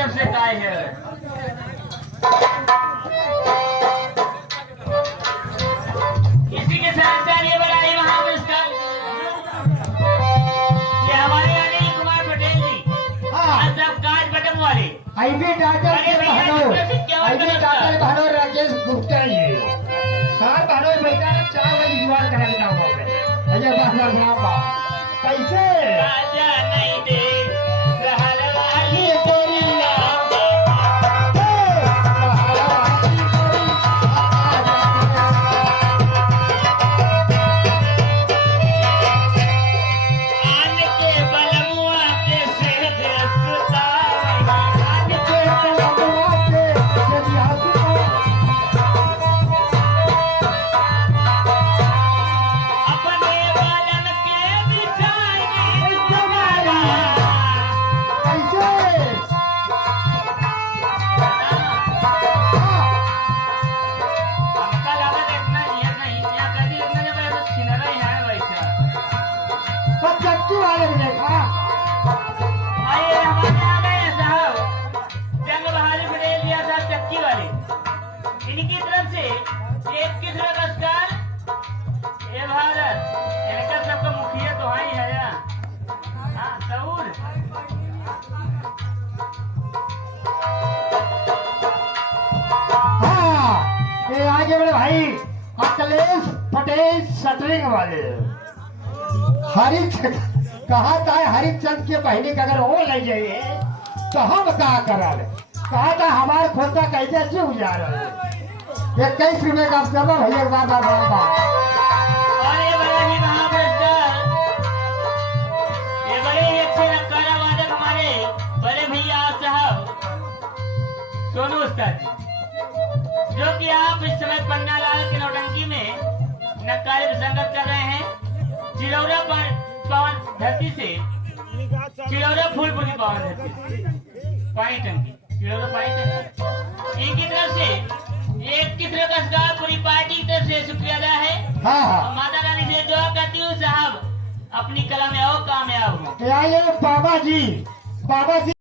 जब से काय है इसी के साथ साथ ये बड़ाई महापुरस्कार ये हमारे अनिल कुमार पटेल जी आज सब काज बटन वाले IB doctor भानोर Rajesh Gupta ji sir भानोर बेटा ने 4 बजे जुआर करा देना हुआ है अजय बहनर नाम का कैसे राजा नहीं दे रहल वाली तेरी इनकी तरफ से एक की पुरस्कार ये भारत इनका सबका मुखिया तो ही है या हाँ सऊर हाँ ये आगे बड़े भाई अखिलेश पटेल शटरिंग वाले कहा था हरिचंद के बहनी का अगर वो ले जाइए तो हम कहा करा कहा था हमारे खोता कैसे क्यों जा रहे हैं 21 रुपए का करना भैया बार बार और ये बड़ा ही महापुरस्कार ये बड़े ही अच्छे नक्कारा वादक हमारे बड़े भैया साहब सोनू उस्ताद जी जो कि आप इस समय पन्ना लाल की नौटंकी में नक्कारे प्रसंगत कर रहे हैं चिलौरा पावन धरती से चिलौरा फूलपुर की पावन धरती पानी टंकी चिलौरा पानी टंकी इनकी तरफ से एक की पुरस्कार पूरी पार्टी की तरफ से शुक्रिया अदा है। हाँ माता रानी से दुआ करती हूँ साहब अपनी कला में और कामयाब हो। बाबा जी